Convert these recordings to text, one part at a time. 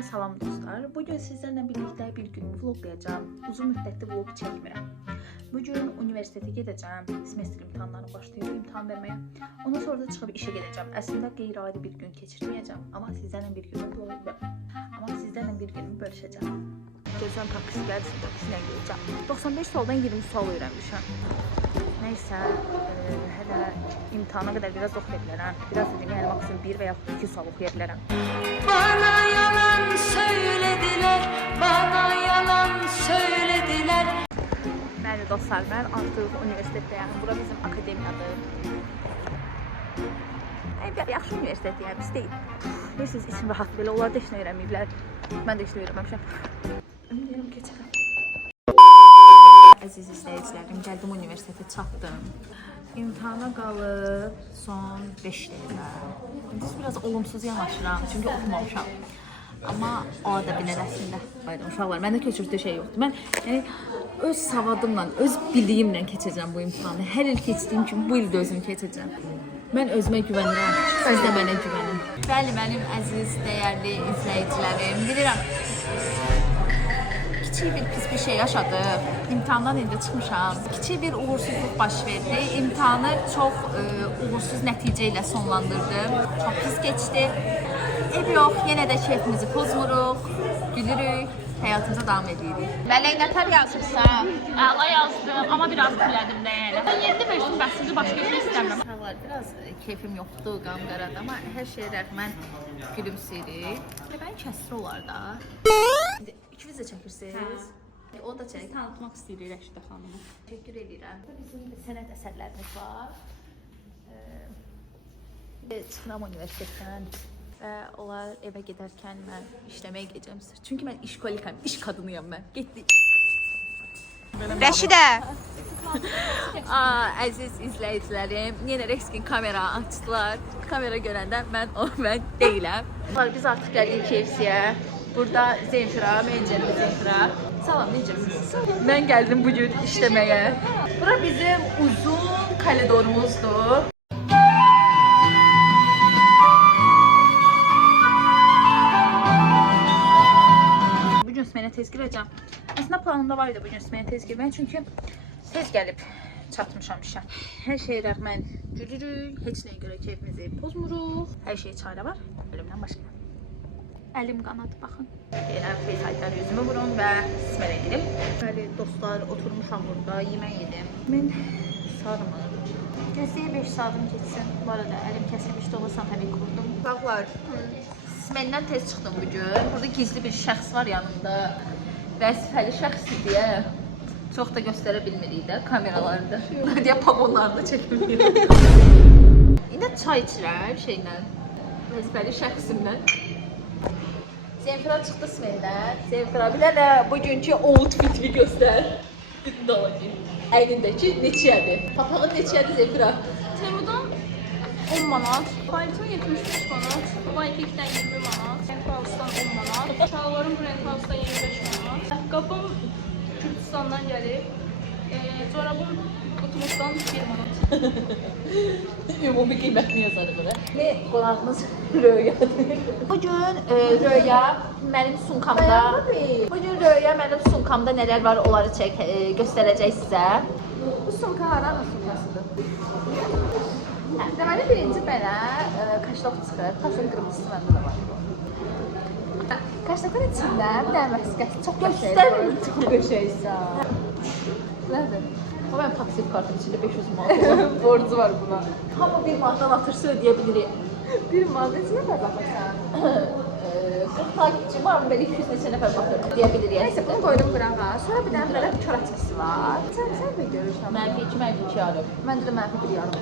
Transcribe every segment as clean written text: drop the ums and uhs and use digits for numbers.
Salam dostlar. Bugün sizlerle birlikte bir günümü vloglayacağım. Uzun müddetli vlog çekmirəm. Bugün üniversitete gideceğim. Semestr imtahanlarına başlayıp imtahan vermeye. Ondan sonra da çıkıp işe gideceğim. Aslında qeyri-adi bir gün keçirməyəcəm. Ama sizlerle bir günümü bölüşeceğim. Gözlem taksi gelsin, taksiyle geleceğim. 95 sualdan 20 sual öğrenmişim. Neyse, hələ imtahana kadar biraz oxuyabilirim. Biraz dedim, yani maksimum 1 veya 2 sual oxuyabilirim. Bana yalan söylediler, bana yalan söylediler. Bəli dostlar, mən artıq universitetdəyəm. Bura bizim akademiyadır. Yaxşı universitetdir, yəni pis deyil. Bilirsiniz, içim rahat belə. Onlar da heç nə öyrənməyiblər. Mən də heç nə öyrənməmişəm. Ümidiyəm keçərəm. Əziz izləyicilərim, gəldim universitetə çatdım. İmtahana qalıb son 5 dəqiqə. Biz biraz olumsuz yanaşıram, çünki oxumamışam. Amma o da bir nədəsində. Bayram uşaqlar, məndə köçürtü şey yoxdur. Mən yəni öz savadımla, öz bildiyimlə keçəcəm bu imtahanı. Hər il keçdiyim kimi bu il də özüm keçəcəm. Mən özümə güvənirəm, siz də mənə güvənin. Bəli, mənim əziz, dəyərli izləyicilərim, bilirəm. Kiçik bir pis bir şey yaşadım. İmtahandan indi çıxmışam. Kiçik bir uğursuzluq baş verdi. İmtahanı çox uğursuz nəticə ilə sonlandırdım. Çox pis keçdi. Ev yox, yenə də keyfimizi pozmuruq, gülürük, həyatımıza davam edirik. Mələk nətər yazırsan? Əla yazdım, amma biraz bilədim də yəni. Mən 7 verdim, bəsinizi başqa bir şey istəmirəm. Uşaqlar, biraz keyfim yoxdur, qan-qaradı, amma hər şeyə rəğmən gülümsəyirik. Mən kəsri olar da. İkiniz də çəkirsiniz. O da çək. Tanıtmaq istəyirik Rəşidə xanımı. Təşəkkür edirəm. Bizim sənət əsərlərimiz var. Çıxıram universitetdən və onlar evə gedərkən mən işləməyə gedəcəm. Çünki mən işkolikəm, iş qadınıyam mən. Getdik. Rəşidə! Əziz izləyicilərim, yenə Rexkin kamera açdılar. Kamera görəndə mən deyiləm. Biz artıq gəldik KFC-yə. Burada Zemfira, mencəli Zemfira. Salam, necəsiniz? Mən gəldim bugün işləməyə. Bura bizim uzun koridorumuzdur. Bugün smenə tez girəcəm. Əslində planımda var idi bugün smenə tez girmək, çünki tez gəlib çatmışam işə. Hər şeyə rəğmən gülürük, heç nəyə görə keyfimizi pozmuruq. Hər şey çarə var, ölümdən başqa. Əlim qanadı, baxın. Yenə FaceTime-dən yüzümü vurun və smenə girim. Bəli, dostlar, oturmuşam burada, yemək yedim. Mən sarmır. Gəzdiyə 5 saatim keçsin. Bu arada əlim kəsilmişdi, ola santəmi qurdum. Uşaqlar, smendən tez çıxdım bugün. Burada gizli bir şəxs var yanımda. Vəzifəli şəxsi deyə çox da göstərə bilmirik də kameralarda. Deyə pavonlarını çəkmirik. İndi çay içirəm şeylə, vəzifəli şəxsimlə. Zemfira çıxdı smendən. Zemfira, bir dənə bugünkü outfitini göstər. Dalacaq. Əynindəki neçəyədir? Papağın neçəyədir Zemfira? Temudan 10 manat, palton 75 manat, Vaykikdən 20 manat, Renkhouse'dan 10 manat, şalvarım bu Renkhouse'dan 25 manat, qapım Kürdistandan gəlib, çorabım Qutmuşdan 1 manat. Ümumi qiymətini yazarıq bura. Ve qonağımız Röyadır. Bugün Röya mənim sumkamda. Bugün Röya mənim sumkamda nələr var onları göstərəcək sizə. Bu sumka haranın sumkasıdır? Deməli birinci belə kaşlok çıxır. Kaşlok qırmızısı məndə də var. Kaşlokun içində bir dənə məskəsi çox göstərmir. Çox qəşəngsə. Nədir? O mənim taksit kartım içində 500 manat borcu var buna. Hamı 1 manatdan atırsa ödeyə bilirik. 1 manat neçə nəfər baxırsan? 40 takipçim var, belə 200 neçə nəfər baxır. Deyə bilirik. Neyse bunu koydum qırağa. Sonra bir dənə belə bir kör ətkisi var. Sən mi görürsən? Mənfi 2, mənfi 2 yarım. Məndə də mənfi 1 yarım.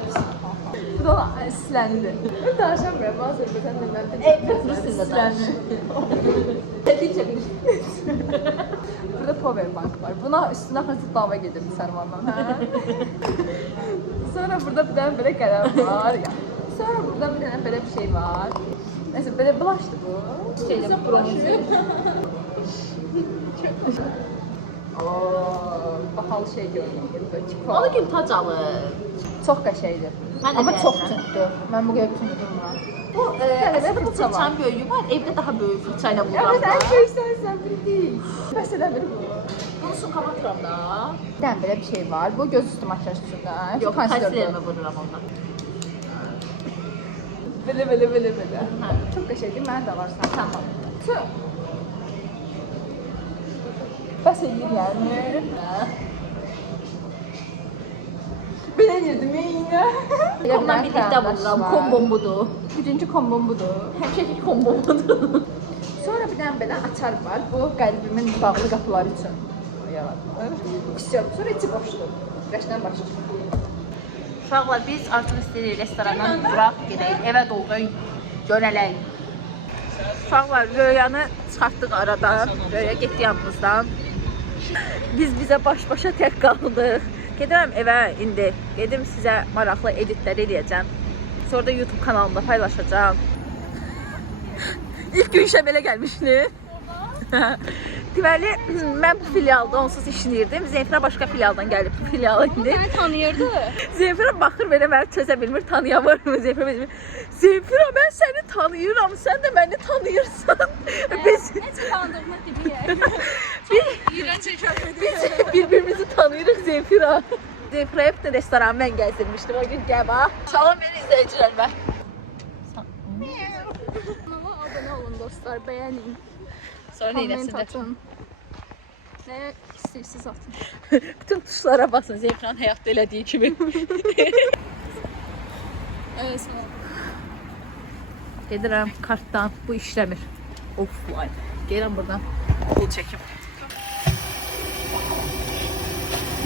Bu da siləndir. Mən danışamıyorum. Azərbaycan dillərində. Bilirsin də danış. Çəkil. Burada Powerbank var. Buna üstünə xəncə dava gedirdi Sərvanla. Sonra burada bir dənə belə qələm var. Sonra burada bir dənə belə bir şey var. Neyse belə bulaşdı bu. Şeylə bronzu. Bahalı şey gördüm burada. Onu gül tac alır. Çox qəşəngdir. Amma çox tündür. Mən bu qədər tündürüm var. Bu əslində bu fırçanın böyüyü var. Evdə daha böyük fırça ilə vururam. Evet, en büyük sensin, bildik. Mesela bir bu. Bunu sumka atıram da. Bir tane böyle bir şey var. Bu göz üstü makyaj üstünde. Yox, konsilerimi vururam ondan. Böyle. Hə. Çok kaşık değil mi? Ben de var sen. Tamam. Bəs eləyir yəni. Belə yedim yine. Onunla birlikdə vururam. Kombom budur. Birinci kombom budur. Həmişəki kombom budur. Sonra bir dənə belə açar var. Bu qəlbimin bağlı qapıları üçün yaradılır. İstiyorum. Sonra içi boşdur. Rəşdən başlayır. Uşaqlar, biz artıq istəyirik restorandan duraq, gedək, evə doğru yönələk. Uşaqlar, Röyanı çıxartdıq aradan, Röya getdi yanımızdan. Biz bizə baş-başa tək qaldıq. Gedirəm evə indi, gedim sizə maraqlı editlər edəcəm. Sonra da YouTube kanalımda paylaşacağım. İlk gün işə belə gəlmişdim. Deməli, mən bu filialda onsuz işləyirdim. Zemfira başqa filialdan gəlib bu filiala indi. Səni tanıyırdı. Zemfira baxır belə məni çözə bilmir, tanıyan var mı? Zemfira bilmir. Zemfira, mən səni tanıyıram, sən də məni tanıyırsan. Biz Necə tanıdığını deyək. biz bir-birimizi tanıyırıq Zemfira. Zemfira'ya bütün restoranı mən gəzdirmişdim o gün gəba. Salam verin izləyicilərimə. Kanala abunə olun dostlar, bəyənin. Sonra Komment neynəsində? atın. Nə istəyirsiniz atın. Bütün tuşlara basın Zemfira'nın həyatda elədiyi kimi. Evet, sağ ol. Gedirəm kartdan, bu işləmir. Offline. Gələm buradan pul çəkim.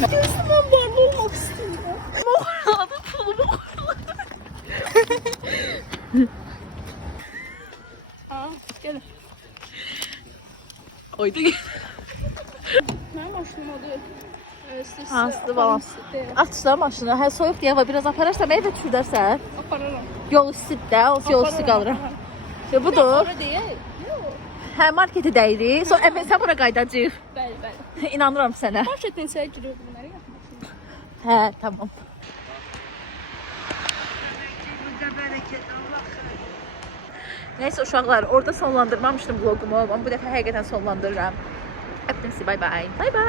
Gözüm mən barlı olmaq istəyirəm. Moğurladı, pulumu moğurladı. Ha, gəlin. Oydu gel. Mənim maşınım adı. Hansıdır balam? Açsa maşını, hə soyuq deyə və biraz apararsam evə düşürdərsən. Apararam. Yol üstüdə, o yol üstü qalıram. Budur. Sonra deyək. Hə marketi dəyirik. Sonra sən bura qaydacağıq. Bəli, bəli. İnanıram sənə. Marketin içəri giriyor bunları yapmışsın. Hə, tamam. Neyse uşaqlar, orada sonlandırmamışdım vlogumu. Ama bu dəfə həqiqətən sonlandırıram. Öpdüm sizi, bay bay. Bay bay.